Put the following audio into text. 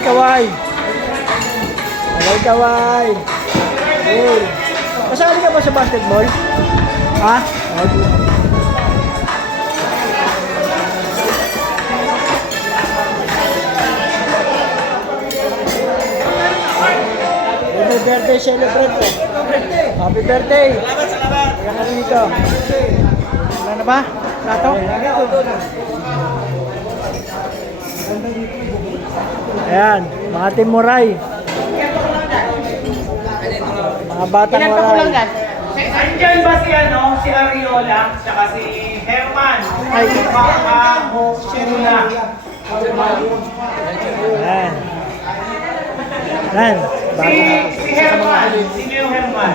kaway. Kaway. Hey. Kasali ka ba sa basketball? Ha? Okay. Happy birthday celebrate ko. Happy birthday. Salamat. Kaya ka dito. Wala na ba? Plato? Ayan, mga Team Moray. Mga batang Moray. Andyan ba si si Ariola, saka si Herman? Ay. Siruna. Ayan. Ayan. Si Herman. Sino yung Herman?